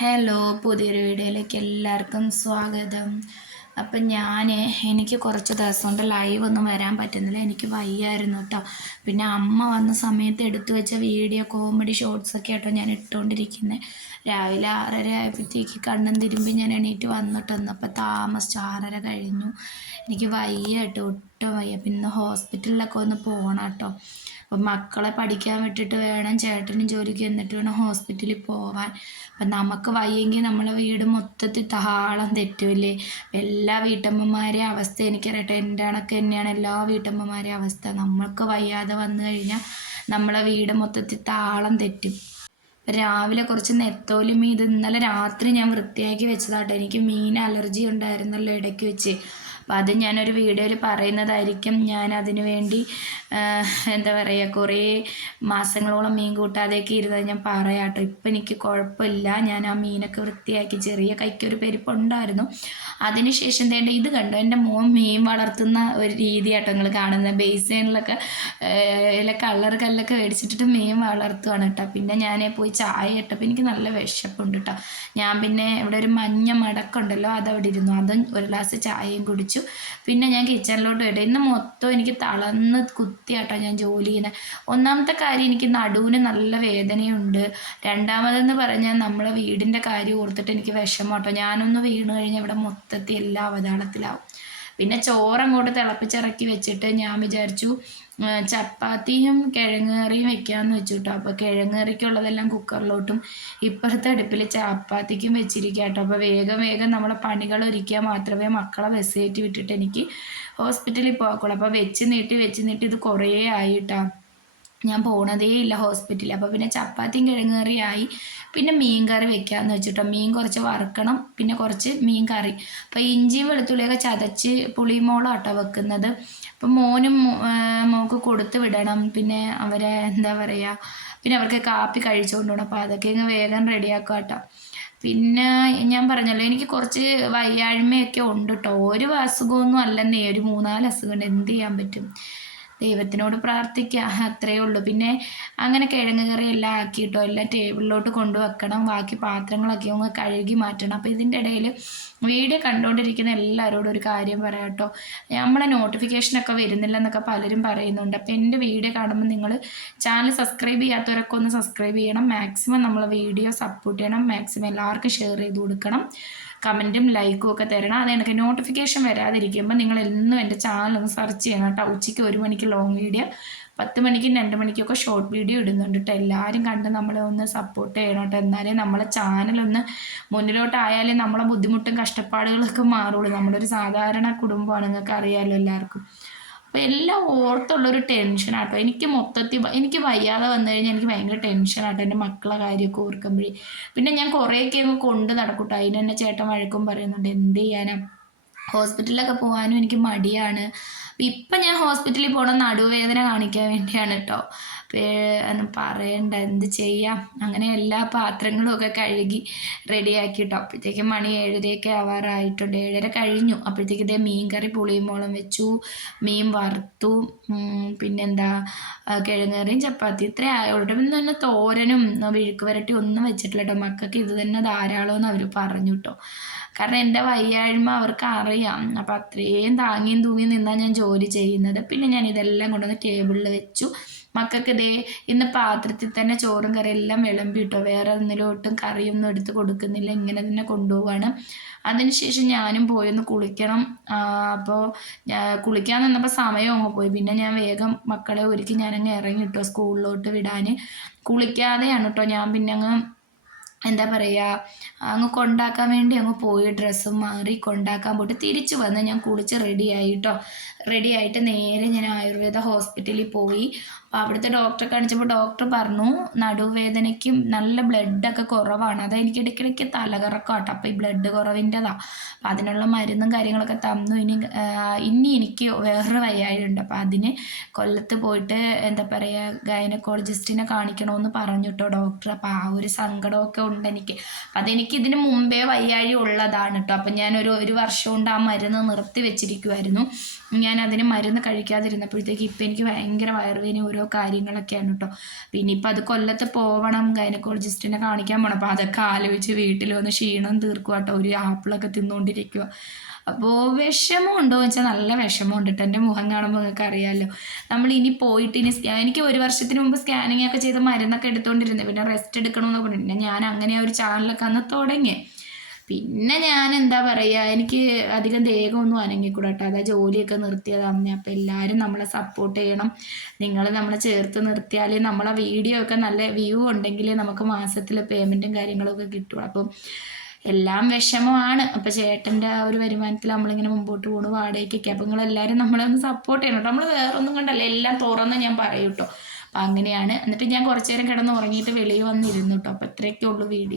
Hello പുതിയൊരു വീഡിയോയിലേക്ക് എല്ലാവർക്കും സ്വാഗതം. അപ്പം ഞാൻ എനിക്ക് കുറച്ച് ദിവസം കൊണ്ട് ലൈവ് ഒന്നും വരാൻ പറ്റുന്നില്ല. എനിക്ക് വയ്യായിരുന്നു കേട്ടോ പിന്നെ അമ്മ വന്ന സമയത്ത് എടുത്തു വെച്ച വീഡിയോ കോമഡി ഷോർട്സ് ഒക്കെ ഞാൻ ഇട്ടുകൊണ്ടിരിക്കുന്നത് രാവിലെ ആറര ആയപ്പോഴത്തേക്ക് കണ്ണും തിരുമ്പി ഞാൻ എണീറ്റ് വന്നിട്ട് അപ്പോൾ താമസിച്ച് ആറര കഴിഞ്ഞു. എനിക്ക് വയ്യ ഒട്ടും വയ്യ. പിന്നെ ഹോസ്പിറ്റലിലൊക്കെ ഒന്ന് പോകണം കേട്ടോ അപ്പം മക്കളെ പഠിക്കാൻ വിട്ടിട്ട് വേണം. ചേട്ടനും ജോലിക്ക് എന്നിട്ട് വേണം ഹോസ്പിറ്റലിൽ പോവാൻ. അപ്പം നമുക്ക് വയ്യെങ്കിൽ നമ്മളെ വീട് മൊത്തത്തിൽ താളം തെറ്റുമല്ലേ എല്ലാ വീട്ടമ്മമാരെയും അവസ്ഥ എനിക്കറിയട്ടെ. എന്റെ കണക്ക് തന്നെയാണ് എല്ലാ വീട്ടമ്മമാരെയും അവസ്ഥ. നമ്മൾക്ക് വയ്യാതെ വന്നു കഴിഞ്ഞാൽ നമ്മളെ വീട് മൊത്തത്തിൽ താളം തെറ്റും. രാവിലെ കുറച്ച് നെത്തോലി മീൻ ഇത് ഇന്നലെ രാത്രി ഞാൻ വൃത്തിയാക്കി വെച്ചതാട്ടോ. എനിക്ക് മീൻ അലർജി ഉണ്ടായിരുന്നല്ലോ ഇടയ്ക്ക് വെച്ച്. അപ്പം അത് ഞാനൊരു വീഡിയോയിൽ പറയുന്നതായിരിക്കും. ഞാൻ അതിനു വേണ്ടി എന്താ പറയുക കുറേ മാസങ്ങളോളം മീൻ കൂട്ടാതെയൊക്കെ ഇരുന്നത് ഞാൻ പറയാട്ടോ. ഇപ്പം എനിക്ക് കുഴപ്പമില്ല. ഞാൻ ആ മീനൊക്കെ വൃത്തിയാക്കി ചെറിയ കൈക്കൊരു പെരുപ്പുണ്ടായിരുന്നു. അതിനുശേഷം തേണ്ട ഇത് കണ്ടു? എന്റെ മോൻ മീൻ വളർത്തുന്ന ഒരു രീതിയാട്ടോ നിങ്ങൾ കാണുന്നത്. ബേസിനിലൊക്കെ ഇല്ല കളർ കല്ലൊക്കെ മേടിച്ചിട്ടിട്ട് മീൻ വളർത്തുകയാണ് കേട്ടോ. പിന്നെ ഞാൻ പോയി ചായ ഇട്ടപ്പോൾ എനിക്ക് നല്ല വിശപ്പുണ്ട് കേട്ടോ. ഞാൻ പിന്നെ ഇവിടെ ഒരു മഞ്ഞ മടക്കുണ്ടല്ലോ അതവിടെ ഇരുന്നു. അതും ഒരു ഗ്ലാസ് ചായയും കുടിച്ചു. പിന്നെ ഞാൻ കിച്ചണിലോട്ട് പോയിട്ട് ഇന്ന് മൊത്തം എനിക്ക് തളർന്ന് കുത്തിയാട്ടോ ഞാൻ ജോലി ചെയ്യുന്നത് ഒന്നാമത്തെ കാര്യം എനിക്ക് നടുവിന് നല്ല വേദനയുണ്ട്. രണ്ടാമതെന്ന് പറഞ്ഞാൽ നമ്മളെ വീടിന്റെ കാര്യം ഓർത്തിട്ട് എനിക്ക് വിഷമം കേട്ടോ ഞാനൊന്ന് വീണ് കഴിഞ്ഞാൽ ഇവിടെ മൊത്തത്തിൽ എല്ലാ അവതാളത്തിലാവും. പിന്നെ ചോറ് അങ്ങോട്ട് തിളപ്പിച്ചിറക്കി വെച്ചിട്ട് ഞാൻ വിചാരിച്ചു ചപ്പാത്തിയും കിഴങ്ങ് കറിയും വെക്കാമെന്ന് വെച്ചു കേട്ടോ അപ്പോൾ കിഴങ്ങ് കറിക്കുള്ളതെല്ലാം കുക്കറിലോട്ടും ഇപ്പുറത്തെ അടുപ്പിൽ ചപ്പാത്തിക്കും വെച്ചിരിക്കുക കേട്ടോ അപ്പോൾ വേഗം വേഗം നമ്മളെ പണികൾ ഒരുക്കിയാൽ മാത്രമേ മക്കളെ ബസ് കയറ്റി വിട്ടിട്ട് എനിക്ക് ഹോസ്പിറ്റലിൽ പോകാക്കുള്ളൂ അപ്പോൾ വെച്ച് നീട്ടി വെച്ച് നീട്ടി ഇത് കുറേ ആയിട്ടാണ് ഞാൻ പോണതേ ഇല്ല ഹോസ്പിറ്റലിൽ. അപ്പോൾ പിന്നെ ചപ്പാത്തിയും കിഴങ്ങേറിയായി. പിന്നെ മീൻ കറി വെക്കാമെന്ന് വെച്ചിട്ടോ. മീൻ കുറച്ച് വറുക്കണം പിന്നെ കുറച്ച് മീൻ കറി. അപ്പോൾ ഇഞ്ചിയും വെളുത്തുള്ളിയൊക്കെ ചതച്ച് പുളിമോളം ആട്ടോ വെക്കുന്നത്. അപ്പം മോനും മോക്ക് കൊടുത്ത് വിടണം. പിന്നെ അവരെ എന്താ പറയുക പിന്നെ അവർക്ക് കാപ്പി കഴിച്ചുകൊണ്ടോണം അപ്പോൾ അതൊക്കെ ഇങ്ങ് വേഗം റെഡിയാക്കുക കേട്ടോ പിന്നെ ഞാൻ പറഞ്ഞല്ലോ എനിക്ക് കുറച്ച് വയ്യാഴ്മയൊക്കെ ഉണ്ട് കേട്ടോ ഒരു അസുഖമൊന്നും അല്ലെന്നേ ഒരു മൂന്നാൽ അസുഖമുണ്ട്. എന്ത് ചെയ്യാൻ പറ്റും? ദൈവത്തിനോട് പ്രാർത്ഥിക്കുക അത്രയേ ഉള്ളൂ. പിന്നെ അങ്ങനെ കിഴങ്ങ് കറി എല്ലാം ആക്കിയിട്ടോ എല്ലാം ടേബിളിലോട്ട് കൊണ്ടുവെക്കണം. ബാക്കി പാത്രങ്ങളൊക്കെ ഒന്ന് കഴുകി മാറ്റണം. അപ്പോൾ ഇതിന്റെ ഇടയിൽ വീഡിയോ കണ്ടുകൊണ്ടിരിക്കുന്ന എല്ലാവരോടും ഒരു കാര്യം പറയാം കേട്ടോ. നമ്മളെ നോട്ടിഫിക്കേഷനൊക്കെ വരുന്നില്ല എന്നൊക്കെ പലരും പറയുന്നുണ്ട്. അപ്പോൾ എന്റെ വീഡിയോ കാണുമ്പോൾ നിങ്ങൾ ചാനൽ സബ്സ്ക്രൈബ് ചെയ്യാത്തവരൊക്കെ ഒന്ന് സബ്സ്ക്രൈബ് ചെയ്യണം. മാക്സിമം നമ്മളെ വീഡിയോ സപ്പോർട്ട് ചെയ്യണം. മാക്സിമം എല്ലാവർക്കും ഷെയർ ചെയ്ത് കൊടുക്കണം. കമന്റും ലൈക്കും ഒക്കെ തരണം. അത് എനിക്ക് നോട്ടിഫിക്കേഷൻ വരാതിരിക്കുമ്പോൾ നിങ്ങൾ എന്നും എന്റെ ചാനൽ ഒന്ന് സെർച്ച് ചെയ്യണം കേട്ടോ. ഉച്ചയ്ക്ക് ഒരു മണിക്ക് ലോങ് വീഡിയോ പത്ത് മണിക്കും രണ്ട് ഒക്കെ ഷോർട്ട് വീഡിയോ ഇടുന്നുണ്ട് കേട്ടോ. എല്ലാവരും കണ്ട് നമ്മളെ ഒന്ന് സപ്പോർട്ട് ചെയ്യണം കേട്ടോ. എന്നാലേ നമ്മളെ ചാനലൊന്ന് മുന്നിലോട്ടായാലേ നമ്മളെ ബുദ്ധിമുട്ടും കഷ്ടപ്പാടുകളൊക്കെ മാറുള്ളൂ. നമ്മളൊരു സാധാരണ കുടുംബമാണ് നിങ്ങൾക്ക് അറിയാമല്ലോ എല്ലാവർക്കും. അപ്പോൾ എല്ലാം ഓർത്തുള്ളൊരു ടെൻഷനാട്ടോ എനിക്ക് മൊത്തത്തിൽ എനിക്ക് വയ്യാതെ വന്നു കഴിഞ്ഞാൽ എനിക്ക് ഭയങ്കര ടെൻഷനാട്ടോ എന്റെ മക്കളെ കാര്യമൊക്കെ ഓർക്കുമ്പോഴേ. പിന്നെ ഞാൻ കുറേയൊക്കെ അങ്ങ് കൊണ്ട് നടക്കൂട്ടോ. അതിന് തന്നെ ചേട്ടൻ വഴക്കും പറയുന്നുണ്ട് എന്ത് ചെയ്യാനാ? ഹോസ്പിറ്റലിലൊക്കെ പോകാനും എനിക്ക് മടിയാണ്. ഇപ്പം ഞാൻ ഹോസ്പിറ്റലിൽ പോകണം നടുവേദന കാണിക്കാൻ വേണ്ടിയാണ് കേട്ടോ പറയണ്ട എന്ത് ചെയ്യാം? അങ്ങനെ എല്ലാ പാത്രങ്ങളും ഒക്കെ കഴുകി റെഡിയാക്കിട്ടോ അപ്പോഴത്തേക്കും മണി ഏഴരയൊക്കെ ആവാറായിട്ടുണ്ട്. ഏഴര കഴിഞ്ഞു. അപ്പോഴത്തേക്ക് ഇതേ മീൻ കറി പുളിയുമോളം വെച്ചു. മീൻ വറുത്തു. പിന്നെന്താ? കിഴങ്ങറിയും ചപ്പാത്തി. ഇത്ര ആയോട്ടെ പിന്നെ തന്നെ തോരനും വിഴുക്ക് വരട്ടി ഒന്നും വെച്ചിട്ടില്ല കേട്ടോ മക്കൾക്ക് ഇത് തന്നെ ധാരാളമെന്ന് അവർ പറഞ്ഞു കേട്ടോ കാരണം എന്റെ വയ്യായ്മ അവർക്ക് അറിയാം അപ്പം അത്രയും താങ്ങിയും തൂങ്ങിയും നിന്നാണ് ഞാൻ ജോലി ചെയ്യുന്നത്. പിന്നെ ഞാൻ ഇതെല്ലാം കൊണ്ടുവന്ന് ടേബിളിൽ വെച്ചു. മക്കൾക്ക് ഇതേ ഇന്ന് പാത്രത്തിൽ തന്നെ ചോറും കറി എല്ലാം വിളമ്പിട്ടോ വേറെ ഒന്നിലോട്ടും കറിയൊന്നും എടുത്ത് കൊടുക്കുന്നില്ല ഇങ്ങനെ തന്നെ കൊണ്ടുപോവാണ്. അതിനുശേഷം ഞാനും പോയൊന്ന് കുളിക്കണം. അപ്പോൾ കുളിക്കാൻ നിന്നപ്പോൾ സമയം അങ്ങ് പോയി. പിന്നെ ഞാൻ വേഗം മക്കളെ ഒരുക്കി ഞാനങ്ങ് ഇറങ്ങി കേട്ടോ സ്കൂളിലോട്ട് വിടാൻ കുളിക്കാതെയാണ് കേട്ടോ ഞാൻ പിന്നെ അങ്ങ് എന്താ പറയുക അങ്ങ് കൊണ്ടാക്കാൻ വേണ്ടി അങ്ങ് പോയി ഡ്രസ്സ് മാറി കൊണ്ടാക്കാൻ പോയിട്ട് തിരിച്ചു വന്ന് ഞാൻ കുളിച്ച് റെഡിയായി കേട്ടോ റെഡി ആയിട്ട് നേരെ ഞാൻ ആയുർവേദ ഹോസ്പിറ്റലിൽ പോയി. അപ്പോൾ അവിടുത്തെ ഡോക്ടറെ കാണിച്ചപ്പോൾ ഡോക്ടർ പറഞ്ഞു നടുവേദനയ്ക്കും നല്ല ബ്ലഡൊക്കെ കുറവാണ്. അത് എനിക്ക് ഇടയ്ക്കിടയ്ക്ക് തലകറക്കം കേട്ടോ അപ്പോൾ ഈ ബ്ലഡ് കുറവിന്റെതാണ് അപ്പോൾ അതിനുള്ള മരുന്നും കാര്യങ്ങളൊക്കെ തന്നു. ഇനി ഇനി എനിക്ക് വേറൊരു വയ്യായുണ്ട് അപ്പോൾ അതിന് കൊല്ലത്ത് പോയിട്ട് എന്താ പറയുക ഗൈനക്കോളജിസ്റ്റിനെ കാണിക്കണമെന്ന് പറഞ്ഞു കേട്ടോ ഡോക്ടർ അപ്പോൾ ആ ഒരു സങ്കടമൊക്കെ ഉണ്ട് എനിക്ക്. അതെനിക്ക് ഇതിന് മുമ്പേ വയ്യാഴി ഉള്ളതാണ് കേട്ടോ അപ്പം ഞാനൊരു ഒരു വർഷം കൊണ്ട് ആ മരുന്ന് നിർത്തി വെച്ചിരിക്കുമായിരുന്നു ഞാൻ അതിന് മരുന്ന് കഴിക്കാതിരുന്നപ്പോഴത്തേക്ക് ഇപ്പം എനിക്ക് ഭയങ്കര വയറുവേദന ഓരോ ഓരോ കാര്യങ്ങളൊക്കെയാണ് കേട്ടോ പിന്നെ ഇപ്പം അത് കൊല്ലത്ത് പോവണം ഗൈനക്കോളജിസ്റ്റിനെ കാണിക്കാൻ പോകണം അപ്പോൾ അതൊക്കെ ആലോചിച്ച് വീട്ടിൽ വന്ന് ക്ഷീണം തീർക്കുക കേട്ടോ ഒരു ആപ്പിളൊക്കെ തിന്നുകൊണ്ടിരിക്കുക അപ്പോൾ വിഷമം ഉണ്ടോ എന്ന് വെച്ചാൽ നല്ല വിഷമമുണ്ട് കേട്ടോ എന്റെ മുഖം കാണുമ്പോൾ നിങ്ങൾക്ക് അറിയാമല്ലോ നമ്മൾ ഇനി പോയിട്ട് ഇനി എനിക്ക് ഒരു വർഷത്തിന് മുമ്പ് സ്കാനിങ് ഒക്കെ ചെയ്ത് മരുന്നൊക്കെ എടുത്തുകൊണ്ടിരുന്നത് പിന്നെ റെസ്റ്റ് എടുക്കണമെന്ന് പറഞ്ഞിട്ടുണ്ട് ഞാൻ അങ്ങനെ ആ ഒരു ചാനലൊക്കെ അന്ന് തുടങ്ങി. പിന്നെ ഞാൻ എന്താ പറയുക എനിക്ക് അധികം ദേഹമൊന്നും അനങ്ങിക്കൂടാ കേട്ടോ ജോലിയൊക്കെ നിർത്തിയതാണ് അപ്പോൾ എല്ലാവരും നമ്മളെ സപ്പോർട്ട് ചെയ്യണം. നിങ്ങൾ നമ്മളെ ചേർത്ത് നിർത്തിയാൽ നമ്മളെ വീഡിയോ ഒക്കെ നല്ല വ്യൂ ഉണ്ടെങ്കിൽ നമുക്ക് മാസത്തിൽ പേയ്മെന്റും കാര്യങ്ങളൊക്കെ കിട്ടുള്ളൂ. അപ്പം എല്ലാം വിഷമമാണ്. അപ്പോൾ ചേട്ടന്റെ ആ ഒരു വരുമാനത്തിൽ നമ്മളിങ്ങനെ മുമ്പോട്ട് പോകണു വാടകയ്ക്കൊക്കെ. അപ്പോൾ നിങ്ങളെല്ലാവരും നമ്മളെ ഒന്ന് സപ്പോർട്ട് ചെയ്യണം കേട്ടോ. നമ്മൾ വേറൊന്നും കണ്ടല്ല. എല്ലാം തുറന്ന് ഞാൻ പറയും കേട്ടോ. അപ്പോൾ അങ്ങനെയാണ്. എന്നിട്ട് ഞാൻ കുറച്ചു നേരം കിടന്ന് ഉറങ്ങിയിട്ട് വെളിയിൽ വന്നിരുന്നു കേട്ടോ. അപ്പം ഇത്രയൊക്കെ ഉള്ളൂ വീഡിയോ